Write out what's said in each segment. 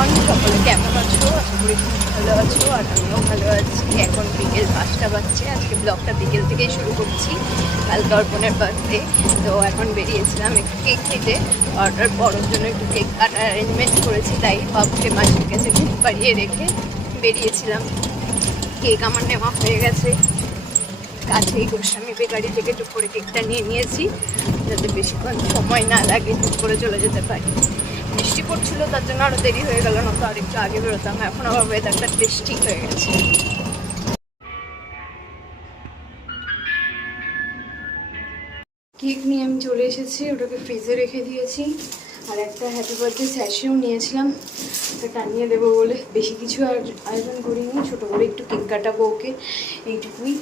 Everyone, সকলে কেমন আছো? আশা করি খুব ভালো আছো, আর আমিও ভালো আছি। এখন বিকেল 5টা বাজছে। আজকে ব্লগটা বিকেল থেকেই শুরু করছি, কালকে অর্পণের বার্থডে। তো এখন বেরিয়েছিলাম একটু কেক খেতে, অর্ডার বড়োর জন্য একটু কেক কাটার অ্যারেঞ্জমেন্ট করেছি, তাই বাবুকে মাসির কাছে ঘুম পাড়িয়ে রেখে বেরিয়েছিলাম। কেক আমার নেওয়া হয়ে গেছে, কাছেই গোস্বামী বেকারি থেকে টুক করে কেকটা নিয়ে নিয়েছি, যাতে বেশিক্ষণ সময় না লাগে, টুক করে চলে যেতে পারি। বৃষ্টি পড়ছিল, তার জন্য আরও দেরি হয়ে গেল, না তো আর একটু আগে বেরোতাম। এখন আবার ওয়েদারটা বেশ ঠিক হয়ে গেছে। কেক নিয়ে আমি চলে এসেছি, ওটাকে ফ্রিজে রেখে দিয়েছি। আর একটা হ্যাপি বার্থডে স্যাশেও নিয়েছিলাম, ওটা টানিয়ে দেবো বলে। বেশি কিছু আর আয়োজন করিনি, ছোটো করে একটু কেক কাটাবো ওকে, এইটুকুই।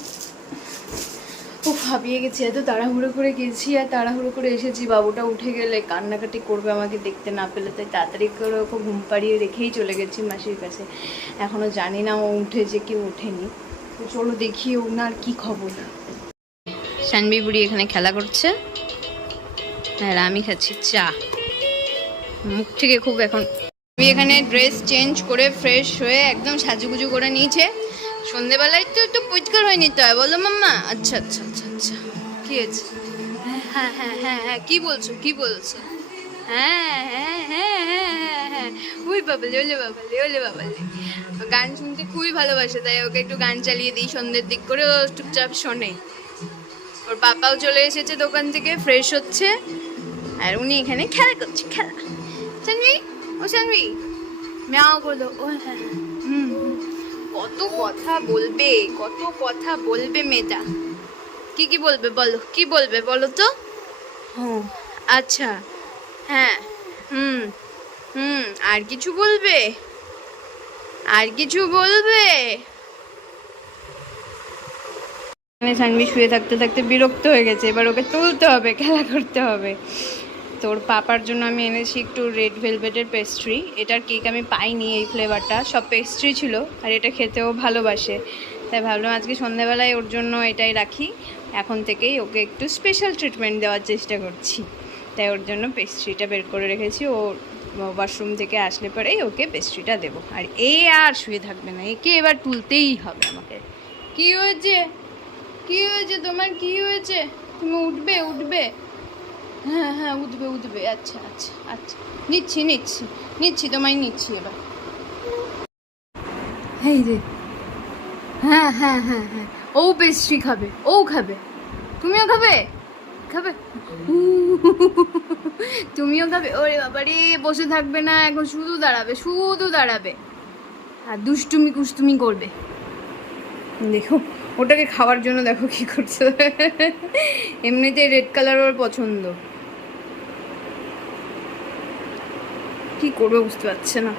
ও ভাবিয়ে গেছি, এত তাড়াহুড়ো করে গেছি আর তাড়াহুড়ো করে এসেছি। বাবুটা উঠে গেলে কান্নাকাটি করবে আমাকে দেখতে না পেলে, তাই তাড়াতাড়ি করে ওকে ঘুম পাড়িয়ে রেখেই চলে গেছি মাসির কাছে। এখনও জানি না ও উঠেছে কি ওঠেনি। তো চলো দেখি ওনার কি খবর। সানবি বুড়ি এখানে খেলা করছে, আর আমি খাচ্ছি চা। মুখ থেকে খুব এখন আমি এখানে ড্রেস চেঞ্জ করে ফ্রেশ হয়ে একদম সাজুগুজু করে নিয়েছে। সন্ধেবেলায় তো একটু পরিষ্কার হয়ে নিতে হয়, বলো মাম্মা? আচ্ছা আচ্ছা আচ্ছা আচ্ছা, কি আছে? হ্যাঁ হ্যাঁ হ্যাঁ হ্যাঁ, কি বলছো কি বলছো? হ্যাঁ হ্যাঁ হ্যাঁ হ্যাঁ হ্যাঁ হ্যাঁ, ওই বাবালে, ওলে বাবালে, ওলে বাবালে। গান শুনতে খুবই ভালোবাসে, তাই ওকে একটু গান চালিয়ে দিই সন্ধ্যের দিক করে, ও চুপচাপ শোনে। ওর পাপাও চলে এসেছে দোকান থেকে, ফ্রেশ হচ্ছে, আর উনি এখানে খেলা করছে। খেলা সানভি, ও সানভি ম্যাও বলো। ও হ্যাঁ, হুম, কত কথা বলবে, কত কথা বলবে মেয়েটা। কি কি বলবে বলো, কি বলবে বলো তো? হুম, আচ্ছা, হ্যাঁ, হুম হুম, আর কিছু বলবে? আর কিছু বলবে? মানে সানভি শুয়ে থাকতে থাকতে বিরক্ত হয়ে গেছে, এবার ওকে তুলতে হবে, খেলা করতে হবে। তোর পাপার জন্য আমি এনেছি একটু রেড ভেলভেটের পেস্ট্রি। এটার কেক আমি পাইনি, এই ফ্লেভারটা, সব পেস্ট্রি ছিল, আর এটা খেতেও ভালোবাসে, তাই ভাবলাম আজকে সন্ধ্যাবেলায় ওর জন্য এটাই রাখি। এখন থেকেই ওকে একটু স্পেশাল ট্রিটমেন্ট দেওয়ার চেষ্টা করছি, তাই ওর জন্য পেস্ট্রিটা বের করে রেখেছি। ও ওয়াশরুম থেকে আসলে পরেই ওকে পেস্ট্রিটা দেবো। আর এ আর শুয়ে থাকবে না, একে এবার তুলতেই হবে আমাকে। কি হয়েছে, কি হয়েছে তোমার, কি হয়েছে? তুমি উঠবে উঠবে? হ্যাঁ হ্যাঁ, উঠবে উঠবে, আচ্ছা আচ্ছা আচ্ছা, নিচ্ছি নিচ্ছি নিচ্ছি, তোমায় নিচ্ছি এবার। এই রে, হ্যাঁ হ্যাঁ হ্যাঁ হ্যাঁ, ও পেস্ট্রি খাবে, ও খাবে, তুমিও খাবে, খাবে, তুমিও খাবে। ওরে বাবা রে, বসে থাকবে না এখন, শুধু দাঁড়াবে, শুধু দাঁড়াবে, আর দুষ্টুমি কুষ্টুমি করবে। দেখো ওটাকে খাওয়ার জন্য দেখো কি করছে, এমনিতে রেড কালার ওর পছন্দ, কি করবে বুঝতে পারছে না।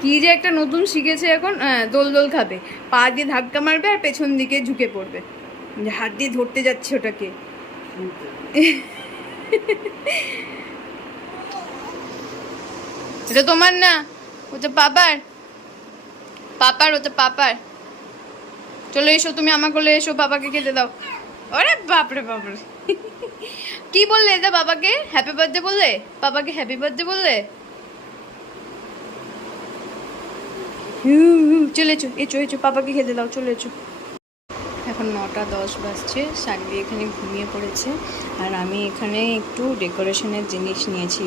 কি যে একটা নতুন শিখেছে এখন, দোল দোল খাবে, পা দিয়ে ধাক্কা মারবে আর পেছন দিকে ঝুঁকে পড়বে, হাত দিয়ে ধরতে যাচ্ছে ওটাকে। এটা তোমার না, ওটা পাপার, পাপার, ওটা পাপার। চলে এসো তুমি আমার কোলে এসো, বাবাকে খেতে দাও। আরে বাপরে বাপরে, কি বললে এটা? বাবাকে হ্যাপি বার্থডে বললে? বাবাকে হ্যাপি বার্থডে বললে? চলে এসো, এসো এসো, পাপাকে খেতে দাও, চলে এসো। এখন 9টা 10 বাজছে, সানভি এখানে ঘুমিয়ে পড়েছে, আর আমি এখানে একটু ডেকোরেশনের জিনিস নিয়েছি।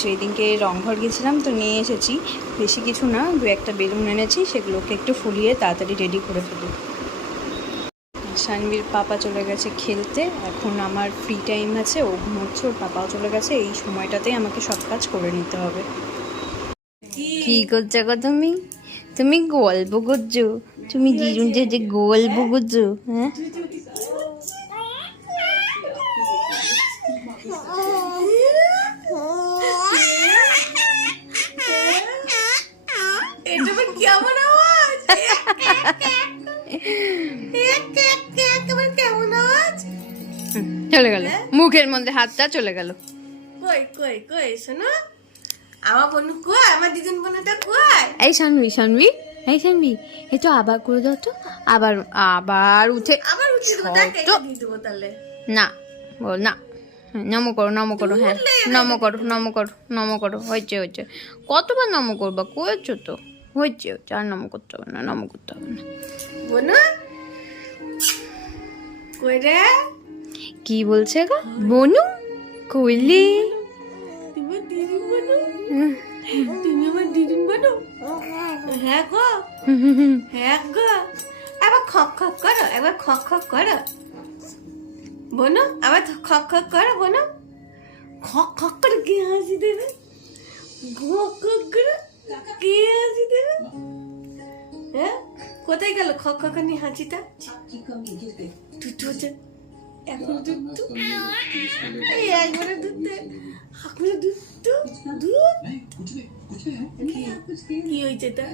সেই দিনকে রংঘর গেছিলাম তো নিয়ে এসেছি, বেশি কিছু না, 2-1টা বেলুন এনেছি, সেগুলোকে একটু ফুলিয়ে তাড়াতাড়ি রেডি করে ফেলি। সানভির পাপা চলে গেছে খেলতে, এখন আমার ফ্রি টাইম আছে, ও ঘুমোচ্ছে, ওর পাপাও চলে গেছে, এই সময়টাতেই আমাকে সব কাজ করে নিতে হবে। কি করছো গো তুমি? তুমি গল্প করছো, তুমি জিজুন যে গল্প করছো, হ্যাঁ? চলে গেল, মুখের মধ্যে হাতটা চলে গেল। কই কই কই শোনো, আমার বোন কই, আমার দিদিন বোনটা কই? এই শানভি, শানভি, এই শানভি, এই তো আবার করে দাও তো, আবার আবার উঠে, আবার উঠে দেবো, তো দিয়ে দেবো তাহলে। না বল না, হ্যাঁ নমো করো নমো করো, হ্যাঁ নমো করো নমো করো নমো করো, হয়েছে হয়েছে, কতবার নমো করবা, করেছো তো, হয়েছে হয়েছে, আর নমো করতে হবে না, নমো করতে হবে না। বনু কই রে? কি বলছে গো বনু? কইলি তুমি দিদিন বনু? তুমি আমার দিদিন বনু? হ্যাঁ গো, হ্যাঁ গো। আবার খক খক করো, একবার খক খক করো বনু, আবার খক খক করো বনু। খক খক করে কে হাসি দেবে? খক খক করে কে হাসি দেবে? হ্যাঁ, কোথায় গেল খক খকানি হাসিটা? দুধ হচ্ছে এখন, দুধ এই একবারে দুধ দে, একবারে দুধ দুধ। কি হয়েছে তা?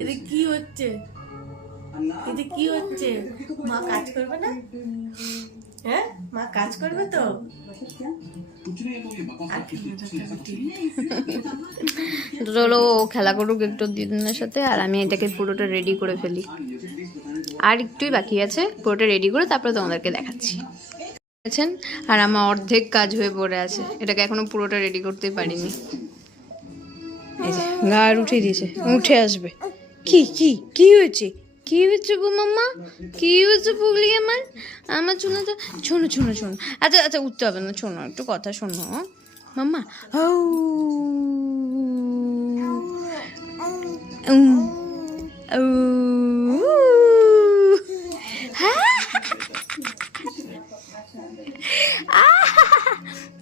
এটা কি হচ্ছে? এটা কি হচ্ছে? মা কাজ করবে না? হ্যাঁ, মা কাজ করবে তো? তো চলো ও খেলা করুক একটু দিদুনের সাথে, আর আমি এটাকে পুরোটা রেডি করে ফেলি। আর একটুই বাকি আছে, পুরোটা রেডি করে তারপরে তোমাদেরকে দেখাচ্ছি। দেখছেন, আর আমার অর্ধেক কাজ হয়ে পড়ে আছে, এটাকে এখনো পুরোটা রেডি করতে পারিনি। এই যে গাড় উঠে দিয়েছে, উঠে আসবে। কি কি কি হয়েছে, কি হয়েছে গো মাম্মা, কি হয়েছে পুগলি আমার? আমার শোনো তো, শোনো শোনো শোনো, আচ্ছা আচ্ছা উঠতে হবে না, শোনো একটু কথা শোনো মাম্মা। ও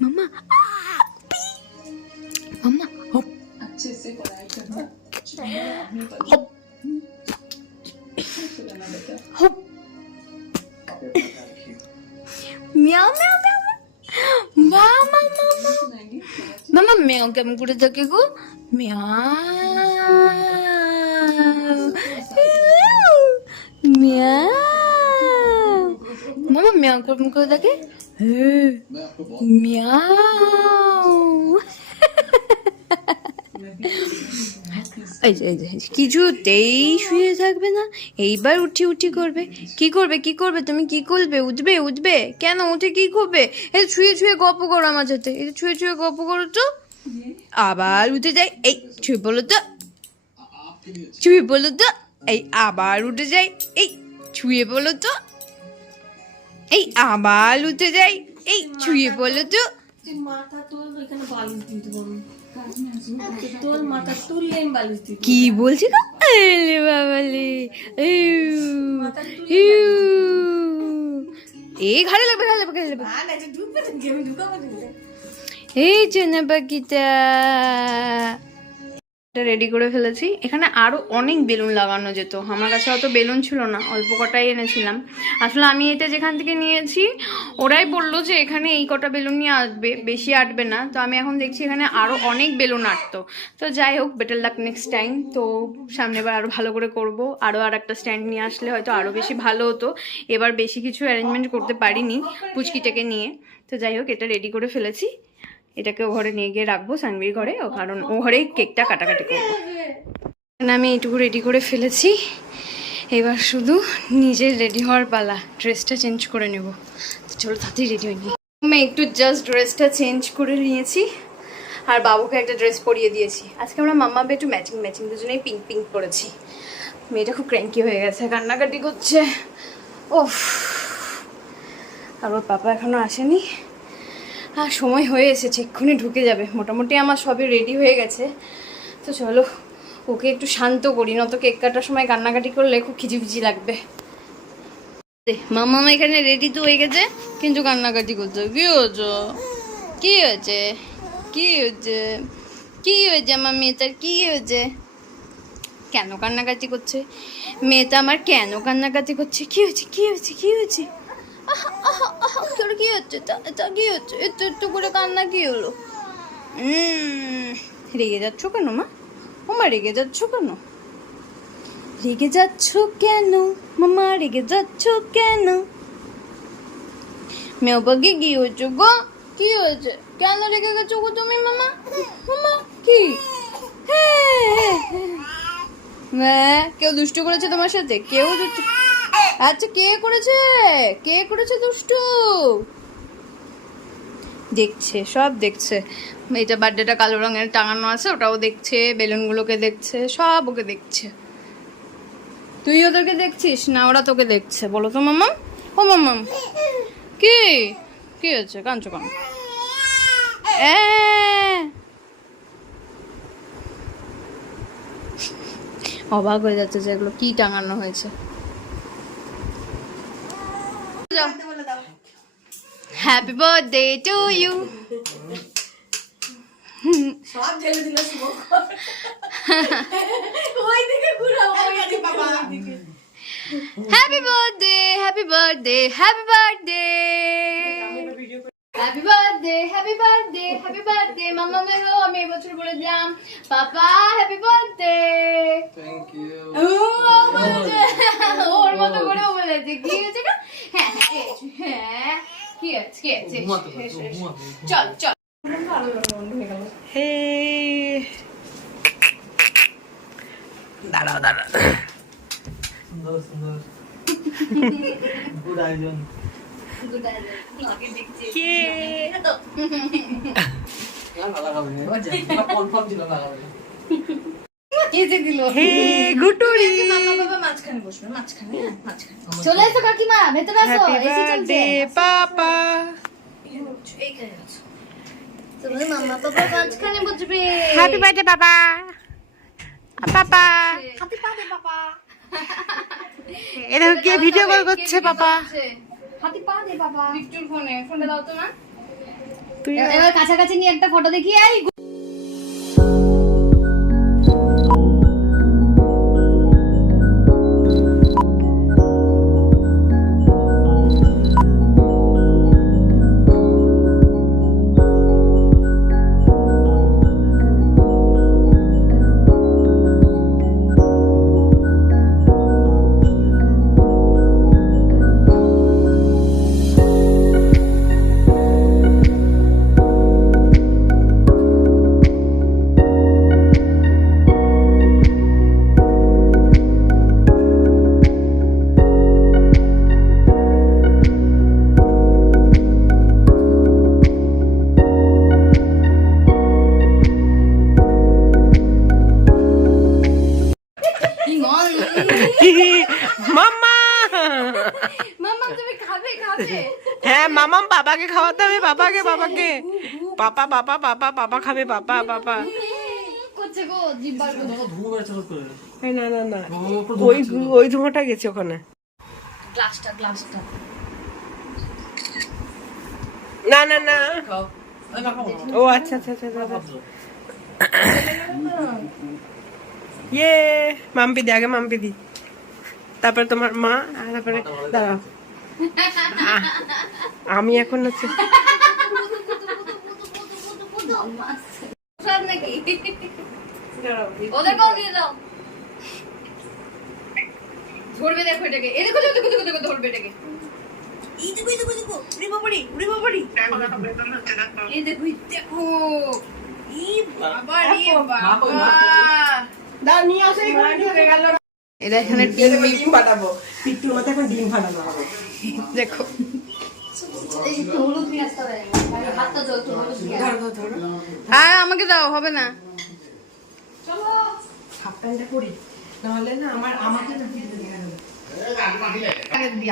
মাম্মা মাম্মা হপ হপ হপ মিয়াও মিয়াও মিয়াও মামা মামা মামা মিয়াও কেমন করে থাকে গো? মিয়াও মিয়াও মামা মিয়াও কেমন করে থাকে? মিয়াও। এই যে কিছুতেই শুয়ে থাকবে না, এইবার উঠি উঠি করবে। কি করবে কি করবে তুমি, কি করবে? উঠবে উঠবে কেন, উঠে কি করবে? এই ছুঁয়ে ছুঁয়ে গল্প করো আমার সাথে, এই ছুঁয়ে ছুঁয়ে গল্প করো তো, আবার উঠে যায়। এই ছুঁয়ে বলো তো, ছুঁয়ে বলো তো, এই আবার উঠে যায়। এই ছুঁয়ে বলো তো, এই আবার উঠে যায়। এই ছুঁয়ে বলো তো। মাথা তোল, এখানে বালিশ দিতে পারবো তোর মাথা তুললে বালিশ দিতে। কি বলছি গো? আরে বাবালে, এই ঘাড়ে লাগবে ঘাড়ে লাগবে ঘাড়ে লাগবে। না যে ঢুকবে না, আমি ঢুকাবো না। এই চেনা পাখিটা রেডি করে ফেলেছি। এখানে আরো অনেক বেলুন লাগানো যেত, আমার কাছে অত বেলুন ছিল না, অল্প কটাই এনেছিলাম। আসলে আমি এটা যেখান থেকে নিয়েছি ওরাই বললো যে এখানে এই কটা বেলুন নিয়ে আসবে, বেশি আটবে না। তো আমি এখন দেখছি এখানে আরো অনেক বেলুন আটতো। তো যাই হোক, বেটার লাক নেক্সট টাইম। তো সামনেবার আরো ভালো করে করব, আরো আর একটা স্ট্যান্ড নিয়ে আসলে হয়তো আরো বেশি ভালো হতো। এবার বেশি কিছু অ্যারেঞ্জমেন্ট করতে পারিনি পুচকিটাকে নিয়ে। তো যাই হোক, এটা রেডি করে ফেলেছি, এটাকে ও ঘরে নিয়ে গিয়ে রাখবো, সানবির ঘরে, ও কারণ ও ঘরেই কেকটা কাটাকাটি করবো। আমি এইটুকু রেডি করে ফেলেছি, এবার শুধু নিজের রেডি হওয়ার পালা। ড্রেসটা চেঞ্জ করে নেব, চলো তাড়াতাড়ি রেডি হয়ে নিই। আমি একটু জাস্ট ড্রেসটা চেঞ্জ করে নিয়েছি, আর বাবুকে একটা ড্রেস পরিয়ে দিয়েছি। আজকে আমরা মাম্মা একটু ম্যাচিং ম্যাচিং দুজনেই পিঙ্ক পিঙ্ক করেছি। মেয়েটা খুব ক্র্যাঙ্কি হয়ে গেছে, কান্নাকাটি করছে। ওফ, আর ওর পাপা এখনো আসেনি, আর সময় হয়ে এসেছে, এক্ষুনি ঢুকে যাবে। মোটামুটি আমার সবই রেডি হয়ে গেছে। তো চলো ওকে একটু শান্ত করি, নয়তো কেক কাটার সময় কান্নাকাটি করলে খুব খিচিবিচি লাগবে। মামা এখানে রেডি তো হয়ে গেছে, কিন্তু কান্নাকাটি করছে। কি হয়েছে, কি হয়েছে, কি হয়েছে, কি হয়েছে আমার মেয়েটার, কি হয়েছে? কেন কান্নাকাটি করছে মেয়েটা আমার, কেন কান্নাকাটি করছে? কি হয়েছে, কি হয়েছে, কি হয়েছে? তোর কি হচ্ছে, তা কি হচ্ছে? একটু একটু করে কান্না, কি হলো? রেগে যাচ্ছ কেন মা? ও মা রেগে যাচ্ছ কেন? রেগে যাচ্ছ কেন মামা, রেগে যাচ্ছ কেন? মেয়ে বাকি কি হয়েছে গো, কি হয়েছে? কেন রেগে গেছো গো তুমি মামা? মামা কি? হ্যাঁ, কেউ দুষ্টু করেছে তোমার সাথে? কেউ দুষ্টু? আচ্ছা, কে করেছে, কে করেছে দুষ্টু? দেখছে, সব দেখছে। এটা বার্থডেটা কালো রঙের টাঙানো আছে, ওটাও দেখছে, বেলুনগুলোকে দেখছে, সব ওকে দেখছে। তুই ওদেরকে দেখছিস না ওরা তোকে দেখছে? বলো তো মাম্মাম। ও মাম্মাম, কি কি হচ্ছে? কাঁদছো কেন? অবাক হয়ে যাচ্ছে যে এগুলো কি টাঙানো হয়েছে। Happy birthday to you. সব জেলে দিল শুভ। ওই দিকে ঘুরো, ওই দিকে বাবা। Happy birthday, happy birthday, happy birthday, happy birthday, happy birthday, happy birthday. মাম্মা মেও আমি এবছর বলে দিলাম পাপা হ্যাপি বার্থডে। Thank you. ওর মতো করে বলেছে। কি হয়েছে না? হ্যাঁ হ্যাঁ, কি আছে কি আছে? চল চল। হে দাঁড়াও দাঁড়াও। সুন্দর সুন্দর গুড আয়োজন। কনফার্ম ছিল না। চলে এসো কাকিমা, ভেতরে আসো। এসে চলছে পাপা। তোমার মাম্মা পাপা মাঝখানে বসবে। হ্যাপি বার্থডে পাপা। পাপা হ্যাপি বার্থডে পাপা। এটা কে ভিডিও কল করছে পাপা? হ্যাপি বার্থডে পাপা। বিট্টুর ফোনে, ফোনটা দাও তো না। তুই এবার কাছাকাছি নিয়ে একটা ফটো দেখি। এই মাম্মা। মাম্মা তুমি খাবে খাবে। হ্যাঁ মামাম বাবাকে খাওয়াতে হবে। বাবাকে বাবাকে পাপা পাপা পাপা পাপা খাবে। পাপা পাপা করছে গো জিব্বার করে। এই না না না, ওই ওই ধোঁয়াটা গেছে ওখানে। গ্লাসটা গ্লাসটা না না না, ও আচ্ছা আচ্ছা আচ্ছা আচ্ছা। ইয়ে মাম্পি দি, আগে মাম্পি দি, তারপরে তোমার মা, আর তারপরে দাঁড়াও আমি এখন হচ্ছে সব নাকি ওদের কল দিয়ে দাও। ধরবে দেখো এটাকে। এই দেখো দেখো দেখো দেখো ধরবে এটাকে। এই দেখো এই দেখো দেখো উড়ি বাবাড়ি উড়ি বাবাড়ি। এই দেখো এই দেখো। ই বাবা রে বাবা। দাও নিয়ে আসো। এটা এখানে ডিম ফাটাবো। পিট্টুর মাথায় এখন ডিম ফাটানো হবে। দেখো এই হলুদ নিয়ে আসতে হবে। হাতটা দাও তো হলুদ নিয়ে। হ্যাঁ আমাকে দাও, হবে না। চলো হাফ প্যান্টটা পরি, নাহলে না আমাকে না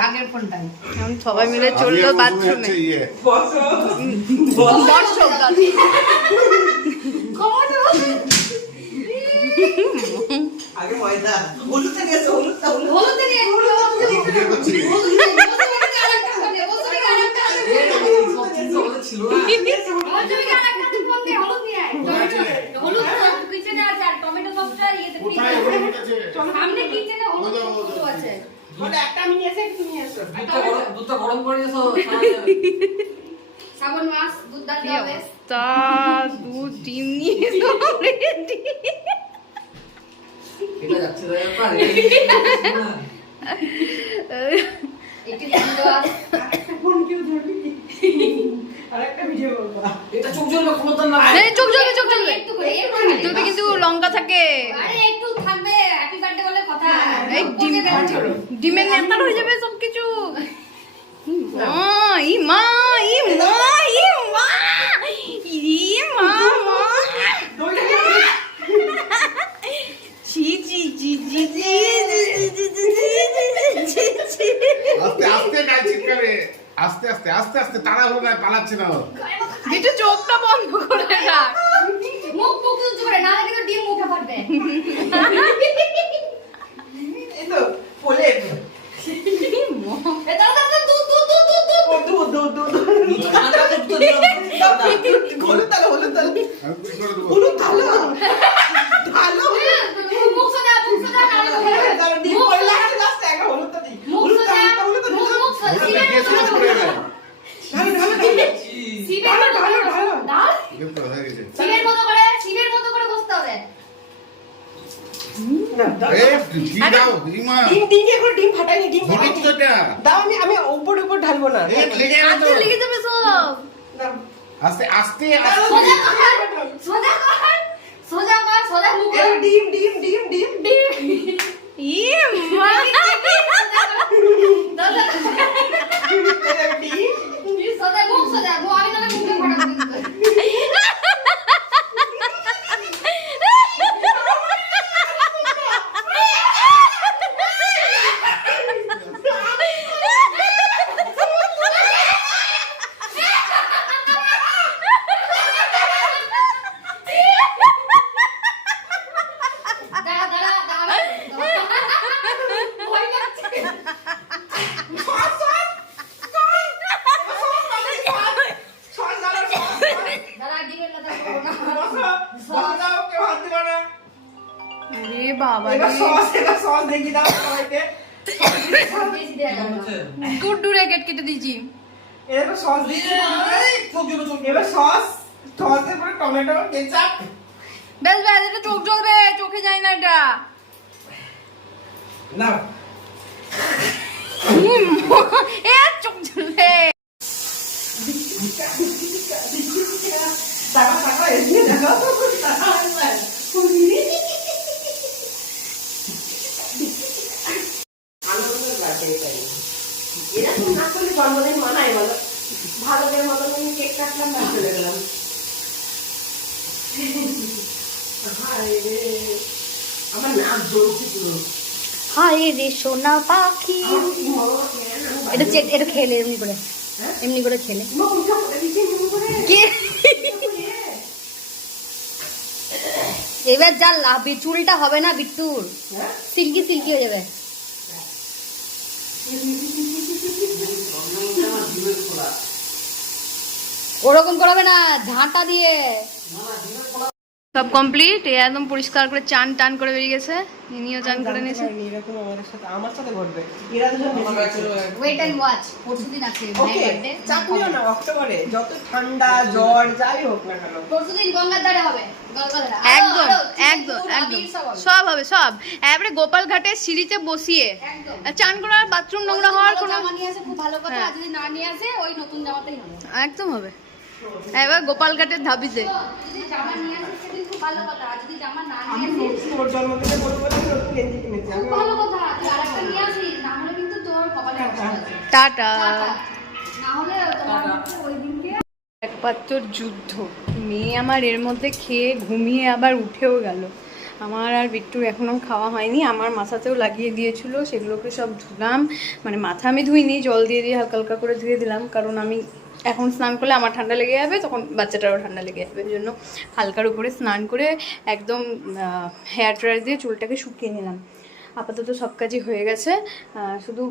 আগের ফোনটাই এখন সবাই মিলে চললো বাথরুমে। দর্শক আগে ময়দা হলুদটা নিয়ে এসো। হলুদ নিয়ে ছিল না টমেটো সসটা সামনে কিচেনে হলুদ আছে। একটা আমি নিয়ে এসে তুমি এসো। দুধটা গরম করে এসো। শ্রাবণ মাস দুধ দিতে হবে। তা দুধ ডিম নিয়ে এসো already। এটা যাচ্ছে রে ব্যাপার। একটু সুন্দর ফোন কেউ ধরবি আরেকটা ভিডিও করব। এটা চোখ জ্বলবে ক্ষমতা না। এই চোখ জ্বলবে চোখ জ্বলবে। একটু করে দুধে কিন্তু লঙ্কা থাকে। আরে একটু থাকবে, হ্যাপি বার্থডে বলে কথা। এই ডিমের নেতার হয়ে যাবে সবকিছু। ই মা ই মা ই মা ই মা। আস্তে আস্তে তাড়াহুড়ো না পালাচ্ছে না ও। বিট্টু চোখটা বন্ধ করে রাখ। মুখ মুখ উঁচু করে না কিন্তু ডিম মুখে ফাটবে। এই তো বলে এ দাঁড়া দাঁড়া দুধ দুধ দুধ দুধ দুধ। হলুদ তালে আমি পুশ করে দেবো। হলুদ তালে ভালো মুখ সোজা মুখ সোজা নালে ডিম পড়লে লাস্ট আগে হলুদ তালে মুখ সোজা মুখ সোজা ওটা সিবের গ্যাস মতো করে করে দেবে। সিবের মতো করে দাঁড় গেম তো হয়ে গেছে। সিবের মতো করে বসতে হবে। এই ঘি দাও রিমা। ডিম এখন ডিম ফাটাইনি ডিম হলুদ তো এটা। দাও আমি উপর ঢালবো না এই লেগে গেছে আজকে তো। লেগে যাবে সব। দাও। আস্তে আস্তে সোজা কর সোজা কর সোজা কর সোজা মুখ এই ডিম ডিম ডিম ডিম ডিম ইয়ে মা। দাদা ডিম সোজা মুখ সোজা মুখ আমি না মুখে ফাটাবো। দাঁড়া দাঁড়া দাঁড়া ভয় লাগছে। দাঁড়া ডিমের লাদা করো না। আরে বাবা রে। সস দেখি দাও সবাইকে বেশি দেয়া গেল না। গুড্ডু রেকেট কেটে দিয়েছি। এবার সস দিচ্ছি এবার সস সসের পরে টমেটো কেচাপ বেশ বেশ, এটা চোখ জ্বলবে, চোখে যায় না এটা। না এ চোখ জ্বলবে। টাকা টাকা এসে দেখো আনন্দের লাগে এটাই এরকম না করলে জন্মদিন মানায় বলো ভালো করে মতন আমি কেক কাটলাম না চলে গেলাম হায় রে আমার নাক জ্বলছে পুরো হায় রে সোনা পাখি আমার কি মজা কেন এটা খেলে এমনি করে খেলে মা উঠা পড়ে দিচ্ছে মন করে কে এবার যা লাভি চুলটা হবে না বিট্টুর হ্যাঁ সিল্কি সিল্কি হয়ে যাবে ওরকম করাবে না ঝাঁটা দিয়ে সব কমপ্লিট। এ একদম পরিষ্কার করে চান টান করে বেরিয়ে গেছে। ইনিও চান করে নিয়েছে। এরকম আমার সাথে ঘটবে এরা দুজন বেশি ওয়েট এন্ড ওয়াচ পরশুদিন আছে ওকে চাপ নিও না অক্টোবরে যত ঠান্ডা জ্বর যাই হোক না কেন পরশুদিন গঙ্গার ধারে হবে গঙ্গার ধারে একদম একদম একদম সব হবে সব। এবারে গোপাল ঘাটে সিঁড়িতে বসিয়ে একদম চান করার বাথরুম নোংরা হওয়ার কোনো জামা নিয়ে আসে খুব ভালো কথা হ্যাঁ। আর যদি না নিয়ে আসে ওই নতুন জামাতেই হবে একদম হবে। এবার গোপাল ঘাটের ধাবিতে যদি জামা নিয়ে আসে সেদিন খুব ভালো কথা আর যদি জামা না আমি নিয়ে আসে তোর জন্মদিনে বলবো যে নতুন গেঞ্জি কিনেছি খুব ভালো কথা তুই আরেকটা নিয়ে আসিস না হলে কিন্তু তোর কপালে কষ্ট আছে টাটা। না হলে তোমার ওই দিনকে একপাত্র যুদ্ধ। মেয়ে আমার এর মধ্যে খেয়ে ঘুমিয়ে আবার উঠেও গেল। আমার আর বিট্টুর এখনও খাওয়া হয়নি। আমার মাথাতেও লাগিয়ে দিয়েছিল, সেগুলোকে সব ধুলাম। মানে মাথা আমি ধুইনি, জল দিয়ে দিয়ে হালকা হালকা করে ধুয়ে দিলাম, কারণ আমি এখন স্নান করলে আমার ঠান্ডা লেগে যাবে, তখন বাচ্চাটারও ঠান্ডা লেগে যাবে। ওই জন্য হালকার উপরে স্নান করে একদম হেয়ার ড্রায়ার দিয়ে চুলটাকে শুকিয়ে নিলাম। আপাতত সব কাজই হয়ে গেছে। শুধু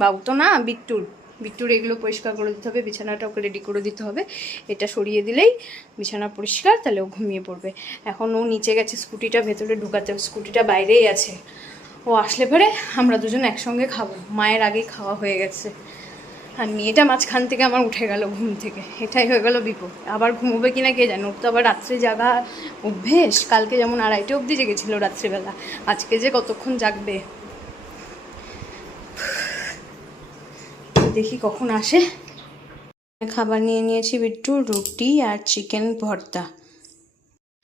বাবু তো না, বিট্টুর এগুলো পরিষ্কার করে দিতে হবে, বিছানাটা ওকে রেডি করে দিতে হবে। এটা সরিয়ে দিলেই বিছানা পরিষ্কার, তাহলে ও ঘুমিয়ে পড়বে। এখন ও নিচে গেছে স্কুটিটা ভেতরে ঢুকাতে, স্কুটিটা বাইরেই আছে। ও আসলে পরে আমরা দুজন একসঙ্গে খাবো, মায়ের আগেই খাওয়া হয়ে গেছে। আর মেয়েটা মাঝখান থেকে আমার উঠে গেল ঘুম থেকে, এটাই হয়ে গেল বিপদ। আবার ঘুমোবে কিনা কে জানে, ওর তো আবার রাত্রে জাগা অভ্যেস। কালকে যেমন 2:30 অবধি জেগেছিল রাত্রিবেলা, আজকে যে কতক্ষণ জাগবে দেখি কখন আসে। খাবার নিয়ে নিয়েছি বিট্টু, রুটি আর চিকেন ভর্তা।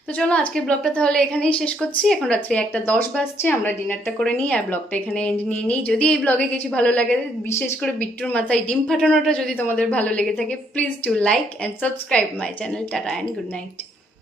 তো চলো আজকের ব্লগটা তাহলে এখানেই শেষ করছি। এখন রাত্রি 1:10 বাজছে, আমরা ডিনারটা করে নিই আর ব্লগটা এখানে এন্ড নিয়ে নিই। যদি এই ব্লগে কিছু ভালো লাগে, বিশেষ করে বিট্টুর মাথায় ডিম ফাটানোটা যদি তোমাদের ভালো লেগে থাকে, please do like and subscribe my channel. Tata and good night.